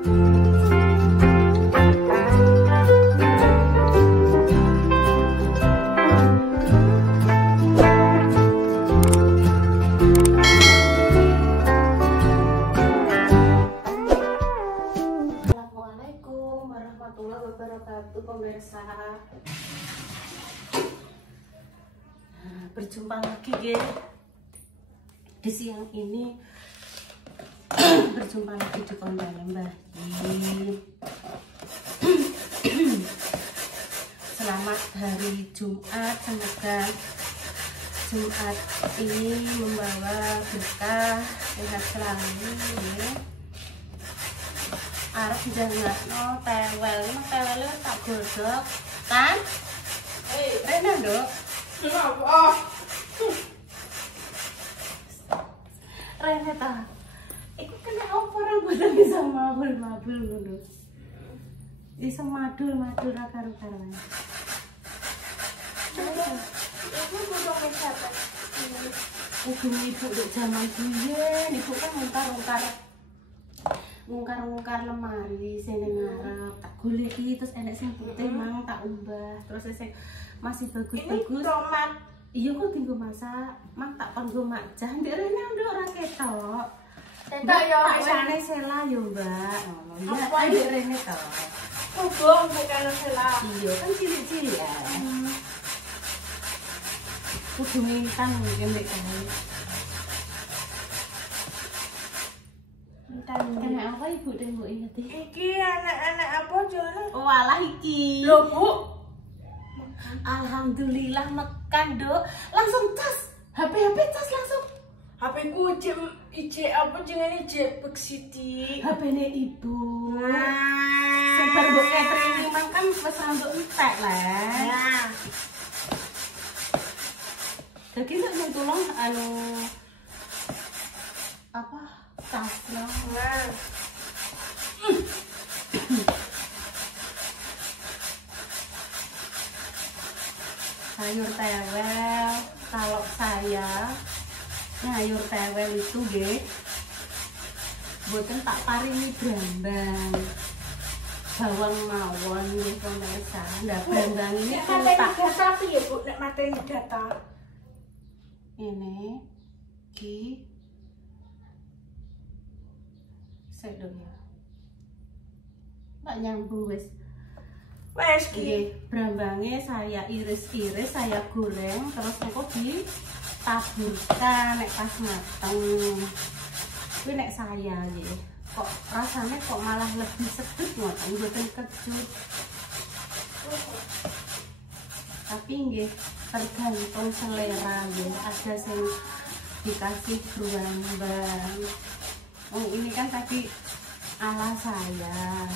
Pemirsa, berjumpa lagi ya di siang ini. Berjumpa lagi di konten Mbak. Selamat hari Jumat, semoga Jumat ini membawa berkah, sehat selalu ya. Arep jangan tewel, emang tewelnya tak godok kan? Rena dok. Kenapa? Rena ta. Iku kena apa rambutan bisa mabul ngono. Iso madul ra karo-karoan. Ibu mau siapa? Ibu dek zaman biyen, ibu kan ngungkar lemari sing ngarep tak goleki terus enek sing putih mang tak umbah terus sing masih bagus-bagus. Ini tomat. Iya kok tinggal masak, mang tak panggo makjah ndek rene ndek ora ketok. Ketok yo asane sela yo, Mbak. Ngono. Ya ndek rene to. Hubung bukan sela. Iya kan cilik-cilik ya. Kudu mintan mungkin ndek kae. Kena apa ibu tembok inget Iki anak-anak apa jangan? Oh alah iki. Loh Bu. Alhamdulillah mekan dok. Langsung cas. HP cas langsung. HP ku IC apa jangan IC Siti. HP ne ibu. Nah. Sebar mbok catering iki mang kan wis rambut entek lah. Nah. Jadi nek tulung anu apa? Tas lah. Nah. Sayur tewel, kalau saya sayur tewel itu nggih mboten tak paringi brambang. Bawang mawon nggih pemirsa. Lah brambang ini tak data piye Bu nek mateni data? Ini ki sedang ya. Tak nyambung wis. Wes ki. Nggih, brambangnya saya iris-iris, saya goreng, terus engko ditaburkan nek pas mateng. Kuwi nek saya nggih. Kok rasanya kok malah lebih sedep ngoten, mboten kecut. Tapi nggih tergantung selera nggih. Ada sing dikasih brambang. Oh, ini kan tadi ala saya.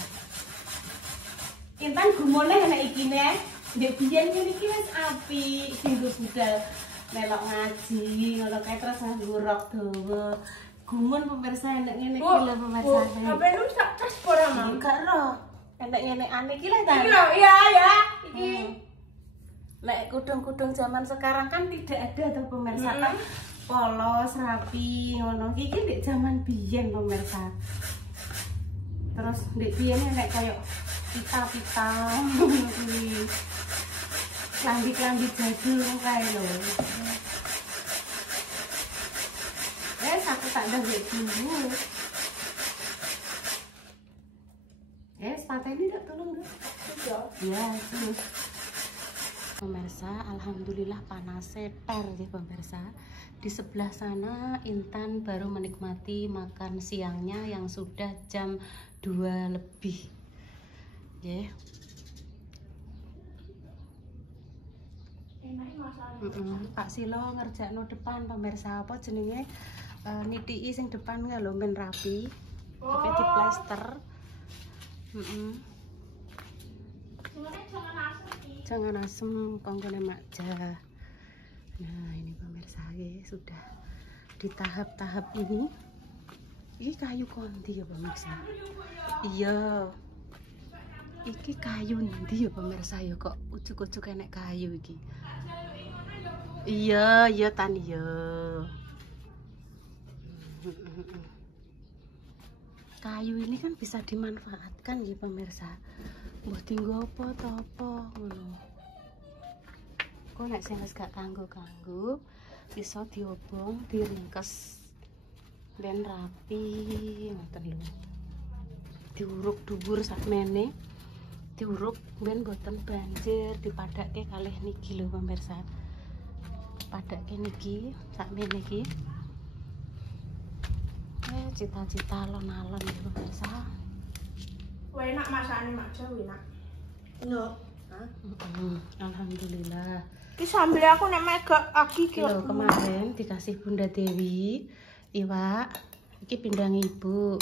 Intan gumone enek iki ne. Ndek biyen ngene iki wis apik, dienggo budal melok ngaji, ngono kae terus nganggo rok dawa. Gumun pemirsa enek ngene iki lho pemirsa. HP lu sak cas ora mang? Enggak ro. Enek ngene ane iki lho ta. Iya ya. Iki Lek kudung-kudung zaman sekarang kan tidak ada tuh pemirsa kan polos rapi ngono. Iki ndek zaman biyen pemirsa. Terus ndek biyen nek kayak pita-pita kuwi. Klambi-klambi jadul kae lho. Aku tak ndek dulu. Sepateni ndak tolong ndak? Iya. Pemirsa, alhamdulillah panasnya ter ya pemirsa. Di sebelah sana Intan baru menikmati makan siangnya yang sudah jam 2 lebih. Ya. Pak Silo ngerjakno depan pemirsa apa jenenge nitiki sing depan lho men rapi. Tapi di plester. Jangan asem konggone makja. Nah ini pemirsa sudah di tahap-tahap ini. Ini kayu konti ya pemirsa. Iya. Iki kayu nanti ya pemirsa ya kok ujuk-ujuk enek kayu iki. Iya, iya tan iya. kayu ini kan bisa dimanfaatkan ya pemirsa. Mbah tinggo apa to apa ngono. Kok nek sing wis gak kanggo-kanggo bisa diobong, diringkes ben rapi ngoten lho. Diuruk dhuwur sakmene. Diuruk ben boten banjir, dipadake kalih niki lho pemirsa. Padake niki sakmene iki. Cita-cita alon-alon ya pemirsa. Wah enak masakane Mak Jo enak. Yo. Alhamdulillah. Ki sambel aku nek megak aki ki Lho kemarin dikasih Bunda Dewi iwak. Iki pindang ibu.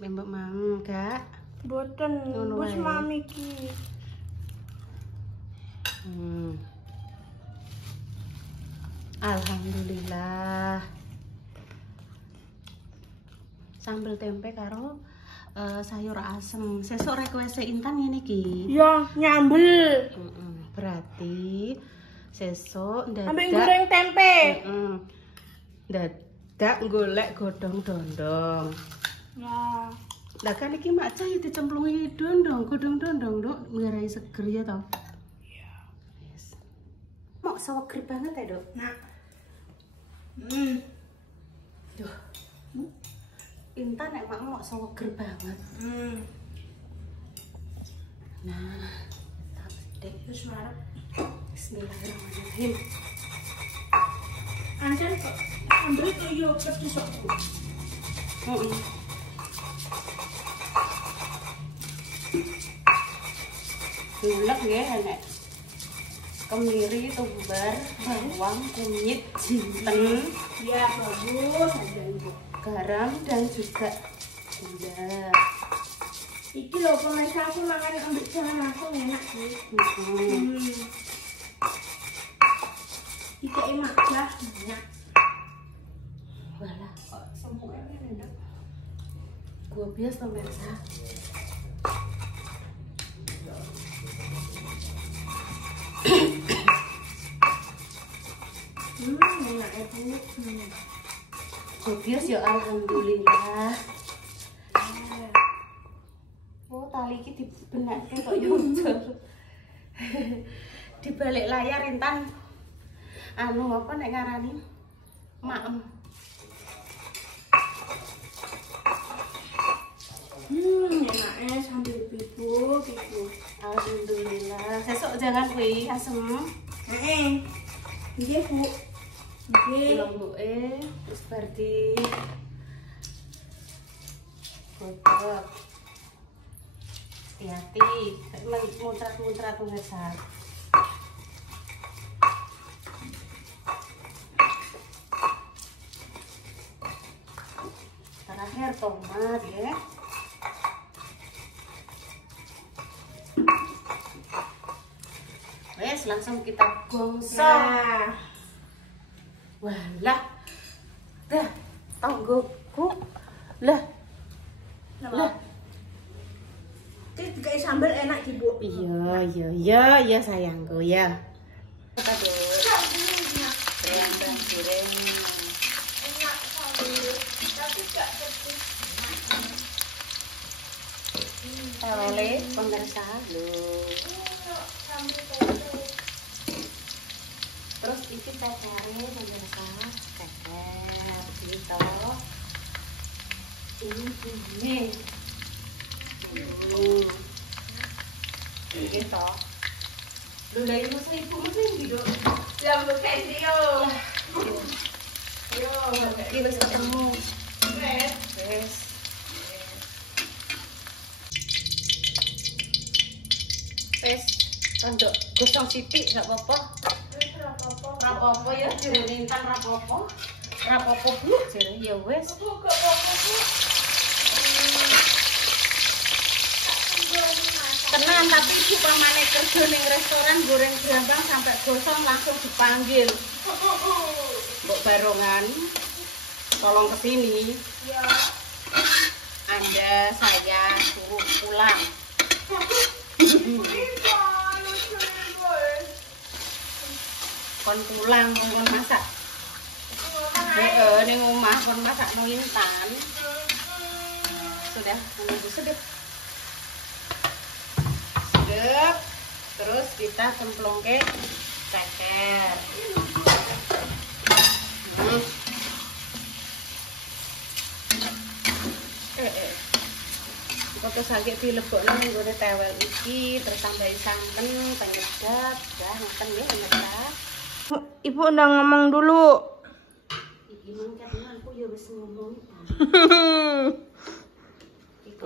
Mbok mau gak? Boten, bos mami ki. Alhamdulillah. Sambel tempe karo sayur asem. Sesuk request Intan ngene iki. Ya, nyambel. Berarti sesuk ndadak ambek goreng tempe. Ndadak golek godhong dondong. Ya. Lah kan iki mak cah dicemplungi dondong, godhong dondong, Dok, ngarai seger ya to. Iya. Yes. Mau seger banget ya, Dok. Nah. Duh. Intan nek mak mau seger banget. Nah, tak Terus marah. Bismillahirrahmanirrahim. Anjen kok ambil tuh yogurt di sokku. Gulek nggih nek kemiri, tumbar, bawang, kunyit, jinten, Ya bagus. garam dan juga gula. Iki lho pemirsa aku makan ambil jangan langsung enak sih. Iki emak lah banyak. Walah, kok semua enak. Gua bias pemirsa. Enak ya Bu. Gobios ya alhamdulillah. Oh, tali iki dibenake kok yujur. Di balik layar Intan anu apa nek ngarani? Maem. Enaknya sambil pipu. Alhamdulillah. Sesuk jangan kuwi asem. Nggih Bu. Nggih. Lomboke terus bar di godhog. Hati-hati, muntrat-muntrat pemirsa. Terakhir tomat ya. Wes langsung kita gongso. Walah. Dah, tonggoku. Lah. Ini kayak sambal enak di Bu. Iya sayangku ya. Kita goreng. Enak sambal, tapi gak pedes. Tawele pemirsa lho. Terus iki cacare pemirsa, ceker gitu. Ini. Gitu. Lu dari masa ibu mungkin gitu. Ya bukan dia. Yo, Kita ketemu. Wes. Wes, untuk gosong sithik gak apa-apa. Rapopo ya, jere Intan rapopo. Rapopo Bu, jere ya wes. Tenang, tapi ibu pamane kerja ning restoran goreng gampang sampai gosong langsung dipanggil. Mbok Barongan, tolong kesini. Ya. Anda saya suruh pulang. Kon pulang kon masak. Ning omah kon masak no Intan. sudah menunggu sedap. Sedap. Terus kita cemplung ke ceker. Kok sakit dilebokno nggone tewel iki, terus tambahi santen, penyedap, dah ngoten ya pemirsa. Ibu udah ngomong dulu. Iki mangkat aku ya wis ngomong.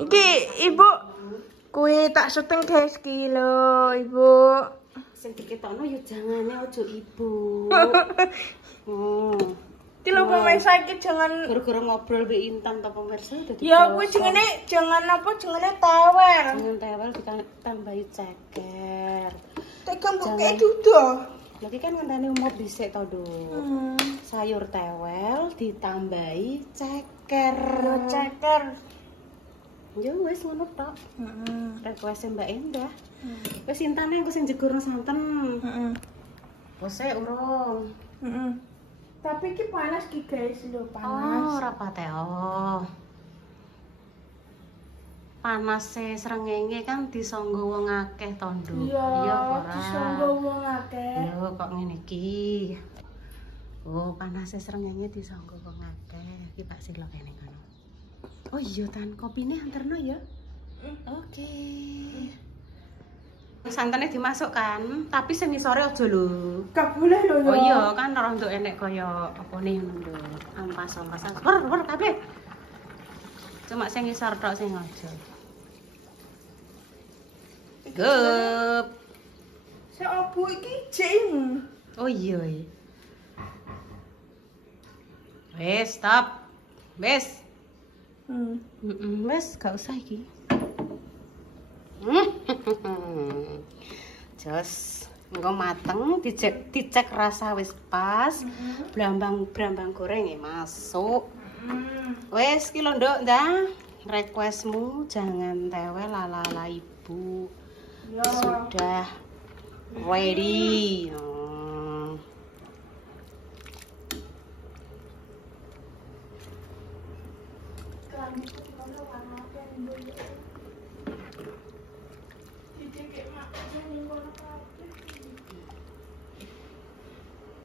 Iki ibu kue tak syuting guys kilo ibu. Sing diketokno ya jangane aja ibu. Tilo pemirsa iki jangan gara-gara ngobrol mbek Intan to pemirsa dadi. ya kuwi jengene jangan apa jengene tewel. Jangan tewel ditambahi ceker. Tekan buke dudo. Lagi kan ngenteni umur dhisik to, Duk. Sayur tewel ditambahi ceker. Yo ceker. Ya wis ngono tok. Request Mbak Endah. Wis Intane engko sing jegurno santen. Bose urung. Tapi iki panas ki guys, lho Oh, panas. ora pate. Oh. Panase srengenge kan disangga wong akeh to, Nduk. Iya, ora. disangga wong akeh. Yo kok ngene iki. Oh, panase srengenge disangga wong akeh. Iki Pak Silo kene ngono. Oh iya, Tan, kopine anterno ya. Oke. Santannya dimasukkan, tapi sing ngisore aja lho. Gak boleh lho ya. Oh iya, kan ora untuk enek kaya apa nih lho. Ampas-ampasan. Wer kabeh. Cuma sing ngisor tok sing aja. Gep. Sing opo iki jeng. Oh iya. Wes, stop. Wes. Wes, gak usah iki. Jos, engko mateng dicek rasa wis pas. Brambang goreng ya masuk. Wes ki lho Nduk, ndah. Requestmu jangan tewel ala-ala ibu. Ya. Sudah ready.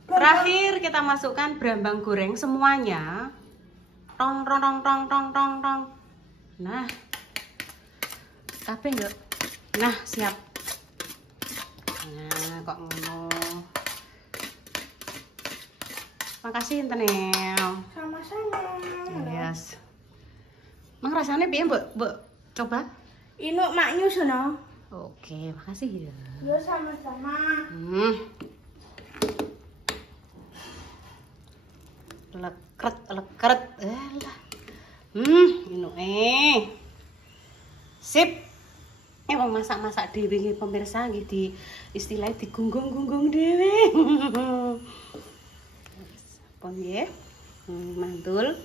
Terakhir kita masukkan brambang goreng semuanya. Tong tong tong tong tong tong tong. Nah. Kabeh enggak? Nah, siap. Nah, kok ngono. Makasih Intanel. Sama-sama. Yes. Mang rasanya piye, Mbok? Coba. Inuk maknyu sono. Oke, makasih ya. Yo sama-sama. Lekret. Alah. Inuk Sip. Wong masak-masak dhewe nggih pemirsa nggih di istilah digunggung-gunggung dhewe. Apa nggih? Mantul.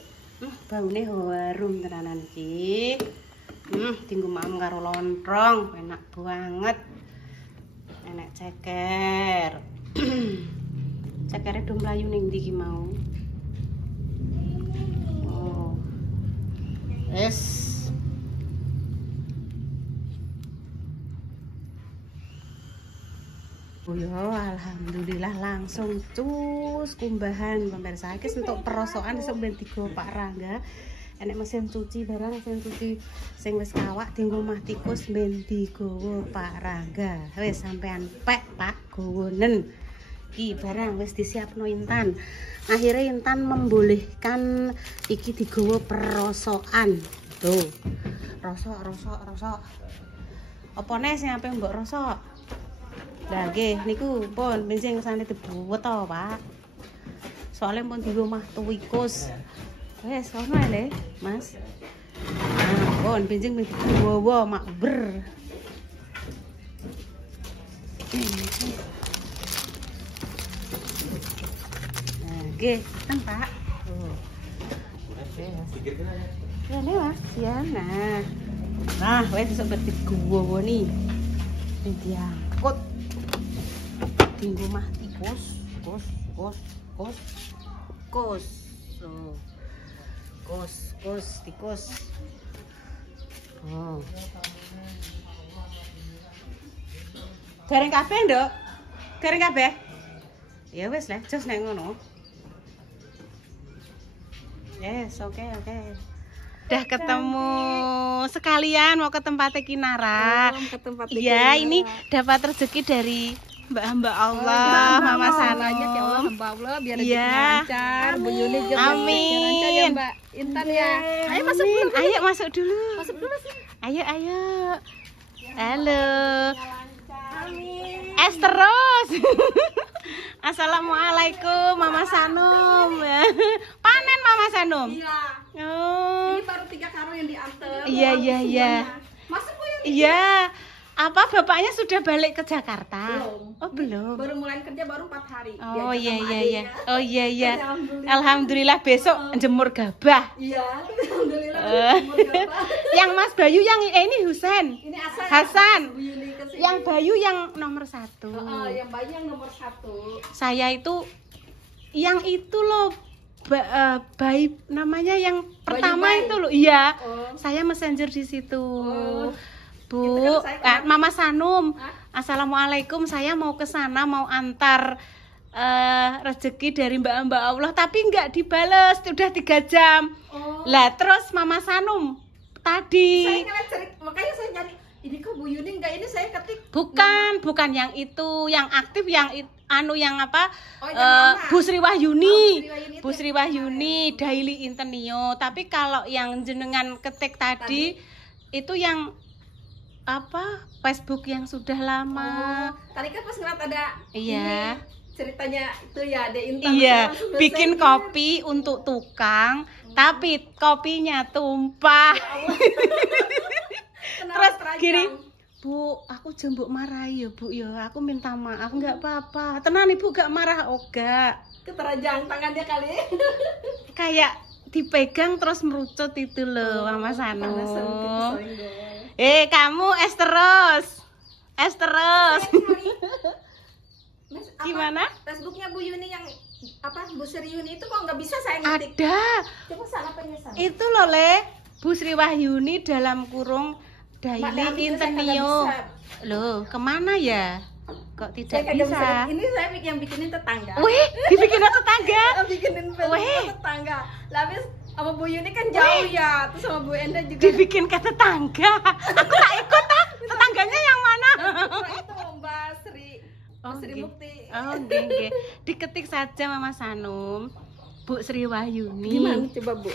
Baune harum tenanan iki. Dienggo mam karo lontrong, enak banget. Enak ceker. Cekere do mlayu ning ndi ki mau. Oh. Wes. Oh ya, alhamdulillah langsung cus kumbahan pemirsa. Iki untuk perosokan iso ben digo Pak Rangga. Enek mesin cuci barang mesin cuci sing wis kawak dienggo omah tikus ben digowo Pak Rangga. Wis sampean pek Pak gowonen. Iki barang wis disiapno Intan. Akhirnya Intan membolehkan iki digowo perosokan. Tuh. Rosok. Opone sing ape mbok rosok? Lah nggih niku pun bensin kesane dibuwet to, Pak. Soale pun di rumah tuwikus. Wes ono le, Mas. Nah, pun bensin dibuwa makber. Nah, nggih, ten, Pak. Tuh. Ya, Mas, ya. Nah, wes iso digowo ni. Diangkut. Tinggu mah tikus, tikus. Oh. Garing kabeh, Nduk? Garing kabeh? Ya wis lah, jos nek ngono. Yes, oke. Udah ketemu sekalian mau ke tempatnya Kinara. Iya, ini dapat rezeki dari Mbak Allah, Mama Sanom. Ya Allah, hamba Allah biar Iya. lancar. Bu Yuni juga Amin. lancar ya Mbak Intan ya. Ayo masuk dulu. Ayo masuk dulu. Masuk dulu sih. Ayo. Halo. Es terus. Assalamualaikum Mama Sanom. Panen Mama Sanom. Iya. Oh. Ini baru 3 karung yang diantar. Iya. Masuk Bu Yuni. Iya. Apa bapaknya sudah balik ke Jakarta? Belum. Oh, belum. Baru mulai kerja baru 4 hari. Oh Diajak sama iya. adiknya. Oh iya. Alhamdulillah. Alhamdulillah besok jemur gabah. Iya, alhamdulillah. Umur berapa? Yang Mas Bayu yang ini Husen. Ini Hasan. Bu Yuni kesini. Yang Bayu yang nomor 1. Yang Bayu yang nomor 1. Saya itu yang itu loh bayi namanya yang pertama Bayu. itu loh. Iya. Oh. Saya messenger di situ. Oh. Bu, Itu kan saya Mama Sanum. Hah? Assalamualaikum. Saya mau ke sana mau antar rezeki dari Mbak Allah tapi nggak dibales. Udah 3 jam. Oh. Lah terus Mama Sanum tadi Saya ngeliat makanya saya nyari ini kok Bu Yuni enggak, ini saya ketik bukan yang itu, yang aktif yang yang apa? Oh, yang mana? Bu Sri Wahyuni. Bu Sri Wahyuni itu Bu Sri Wahyuni Daily Intenio. Tapi kalau yang jenengan ketik tadi itu yang apa? Facebook yang sudah lama. Tadi kan pas ngeliat ada Iya. ini, ceritanya itu ya ada Intan. Iya, langsung bikin saya kopi untuk tukang, tapi kopinya tumpah. Terus gini, Bu, aku jembuk marah ya Bu ya, aku minta maaf, nggak apa-apa. Tenang Ibu gak marah, enggak. keterajang tangannya kali. Kayak dipegang terus merucut itu loh, Mama Panasan, Sanum. keselin doang. Kamu es terus. Mas, apa, Gimana? Facebooknya Bu Yuni yang apa Bu Sri Yuni itu kok nggak bisa saya ngetik? Ada. Coba salah penyesalan. Itu loh Le, Bu Sri Wahyuni dalam kurung Mak, dalam Daily itu saya kagak Intenio. bisa. Loh, kemana ya? Kok Saya tidak kagak bisa? Ini saya yang bikinin tetangga. Wih, dibikin tetangga. Bikinin Facebook Weh. tetangga. Lah habis sama Bu Yuni kan jauh ya, terus sama Bu Enda juga. Dibikin ke tetangga. Aku tak ikut ah. Tetangganya yang mana? Nah, itu Mbak Sri. Oh, Sri nggih. Mukti. Oh, nggih. Diketik saja Mama Sanum. Bu Sri Wahyuni. Gimana coba Bu?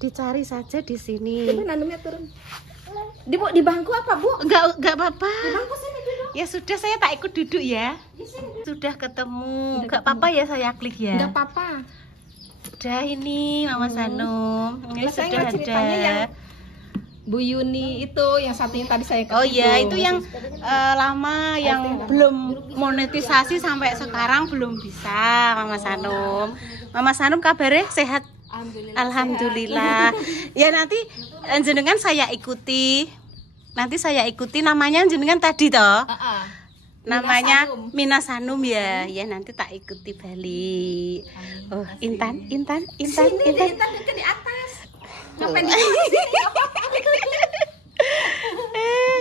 Dicari saja di sini. Coba nanamnya turun. Di bangku apa Bu? Enggak apa-apa. Di bangku sini duduk. Ya sudah, saya tak ikut duduk ya. Di sini duduk. Sudah ketemu. Udah Enggak apa-apa ya saya klik ya. Enggak apa-apa. Udah ini Mama Sanum. Ini Nah, saya sudah ngeliat ceritanya ada. yang Bu Yuni itu yang satunya tadi saya Oh ketik iya, tuh. itu yang lama yang belum monetisasi sampai sekarang belum bisa, Mama Sanum. Mama Sanum kabarnya sehat? Alhamdulillah. Alhamdulillah. Ya nanti jenengan saya ikuti. Nanti saya ikuti namanya jenengan tadi toh. Namanya Mina Sanum ya. Ya nanti tak ikuti balik. Oh, Intan. Sini di atas. Ngapain di sini?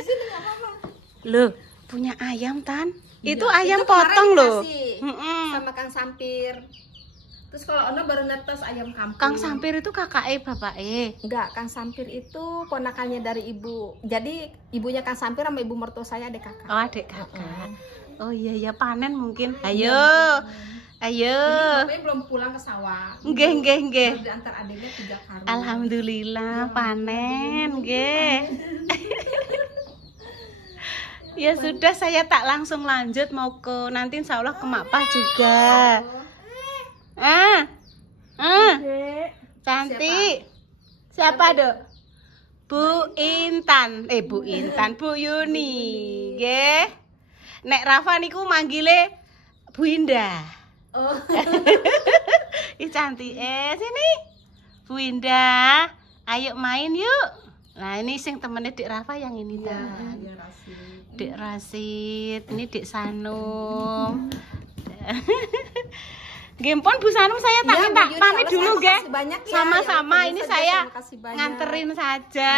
Sini enggak apa-apa. Loh, punya ayam Tan? Itu Iya, ayam itu kemarin potong loh. dikasih Mm-mm. sama Kang Sampir. Terus kalau Ono baru netes ayam kampung. Kang Sampir itu kakaknya bapaknya. Enggak, Kang Sampir itu ponakannya dari ibu. Jadi ibunya Kang Sampir sama ibu mertua saya adik kakak. Oh, adik kakak. Oh iya panen mungkin. Ayo. Ayo. Bapaknya belum pulang ke sawah. Nggih. Baru diantar adiknya 3 karung. Alhamdulillah panen nggih. Ya sudah, saya tak langsung lanjut mau ke nanti insya Allah ke Mak Pah juga. Cantik. Siapa Dok? Bu Intan. Bu Intan, Bu Yuni. Nggih. Nek Rafa niku manggile Bu Indah. Oh. Ih cantik. Sini. Bu Indah, ayo main yuk. Nah, ini sing temennya Dik Rafa yang ini Tan. Iya, Rasid. Dik Rasid, ini Dik Sanum. Gempon Bu Sanum saya tak Iya, minta Bu Yuni, pamit kalau dulu, saya Ge. makasih banyak ya. Sama-sama Ya, ini saja, saya terima kasih banyak. nganterin saja.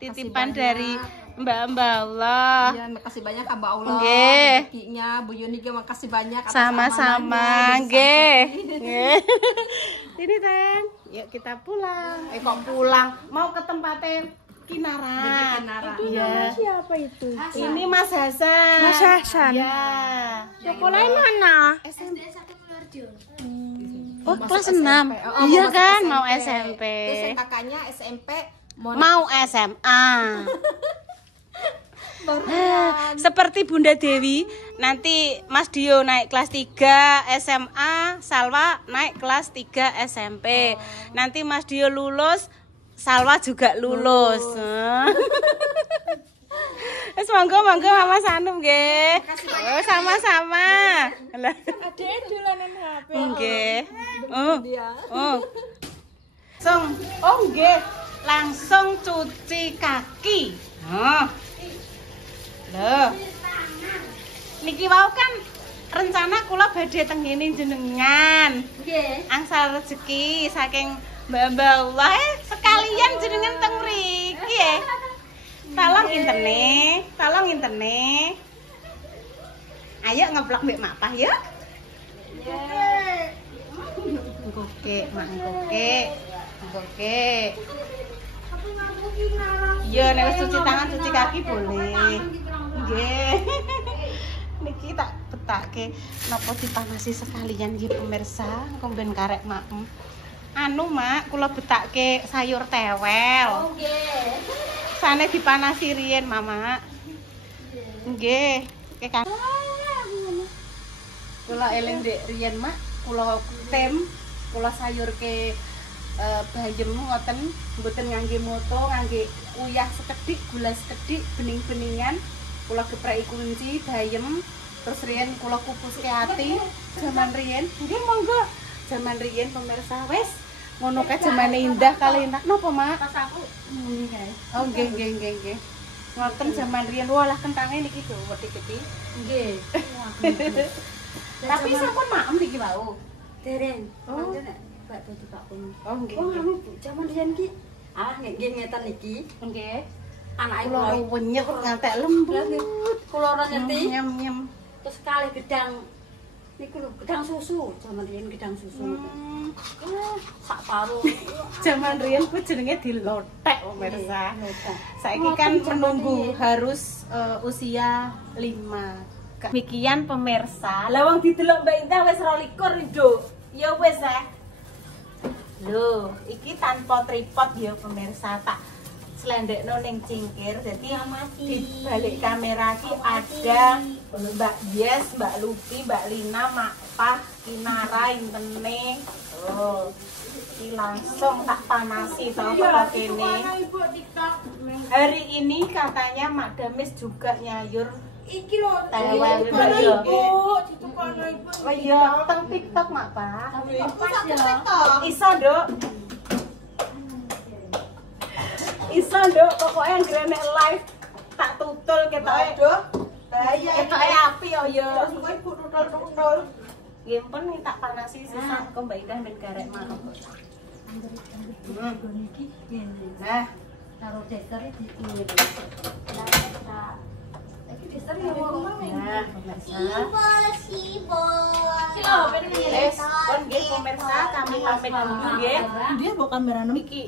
Titipan banyak. dari Mbak Allah. Iya, makasih banyak Mbak Allah. Nggih. Rezekinya Bu Yuni juga makasih banyak atas Sama-sama, amanahnya, nggih. disampaikan. Nggih. Ini, Ten. Yuk kita pulang. Kok pulang? Mau ke tempatnya Kinara. Budi Kinara. Iya. Siapa itu? Ini Mas Hasan. Mas Hasan. Iya. Sekolahnya mana? Oh, Masuk kelas SMP. 6. Oh, Iya mau masuk kan, SMP. mau SMP. Terus yang kakaknya SMP Mau SMA. Seperti Bunda Dewi, nanti Mas Dio naik kelas 3 SMA, Salwa naik kelas 3 SMP. Nanti Mas Dio lulus, Salwa juga lulus. Monggo Mama Sanum nggih. Oh, sama-sama. Lah. Adek dolanan HP. Nggih. Oh. dia. Oh. Nggih. Langsung cuci kaki. Loh. Niki wau kan rencana kula badhe teng ngene jenengan. Nggih. Angsal rezeki saking Mbak Allah sekalian jenengan teng mriki. Tolong intene. Ayo ngeblok mbek Mak Pah yuk. Nggoke, Mak nggoke. Yo nek wis cuci tangan cuci kaki boleh. Nggih. Niki tak betake napa dipanasi sekalian nggih pemirsa, engko ben karek makem. Anu Mak, kula betake sayur tewel. Oh, nggih. Sane dipanasi riyen, Mama. Nggih. Oke kan. Kula eling ndek riyen, Mak, kula kula sayurke bayem ngoten, mboten ngangge moto, ngangge uyah sekedhik, gula sekedhik, bening-beningan. Kula gepreki kunci bayem, terus riyen kula kupuske ati jaman riyen. Nggih monggo. Jaman riyen pemirsa wis ngono kae jamane indah kali enak napa, Mak? Pas aku ngene kae. Oh nggih. Ngoten jaman riyen walah kentange niki lho wedhi-wedhi. Nggih. Tapi sampun maem niki wau. Dereng. Oh. Mbak Dadi Pak Pun. Oh nggih. Oh, anu Bu, jaman riyen ki. Nggih ngeten iki. Nggih. Anake Kula kula wenyek ngantek lembut. kula ora ngerti. Nyem. Terus kali gedang niku lho, gedang susu. Jaman riyen gedang susu. Sak paruh. Jaman riyen ku jenenge dilotek pemirsa. Lotek. Saiki kan menunggu harus usia 5. Demikian pemirsa. Lah wong didelok Mbak Indah wis 22 Nduk. Ya wis Lho, iki tanpa tripod ya pemirsa tak selendekno ning cingkir. Jadi di balik kamera ki ada Mbak Yes, Mbak Lupi, Mbak Lina, Mak Pah, Kinara, Intene. Oh. Iki langsung tak panasi tau kok kene. Hari ini katanya Mak Damis juga nyayur Iki lho, tewel Ibu, ditukono Ibu. Oh iya, teng TikTok Mak Pah. Iso, Dok. Iso Nduk, pokoknya ngrene live tak tutul ketoke. Aduh, bahaya. Ketoke api yo ya. Terus kok Ibu tutul-tutul. Nggih pun tak panasi sisa engko Mbak Indah ben garek mau. Niki ngene. Nah, Karo deter iki ngene. Iki deter ya wong nah pemirsa. Kilo, ben ngene. Wes, pun nggih pemirsa kami pamit dulu nggih. Dia bawa kamera Iki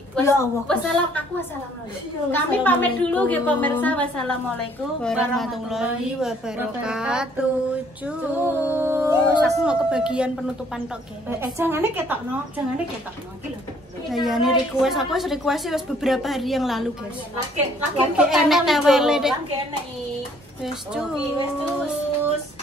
wassalamualaikum. Kami pamit dulu nggih pemirsa. Wassalamualaikum warahmatullahi wabarakatuh. Cus, aku mau kebagian penutupan tok, guys. Jangane ketokno. Iki lho. Nah, ya ini request aku wis request wis beberapa hari yang lalu, guys. Lagi enek tewele, Dek. Lagi enek. Wis Wis cus.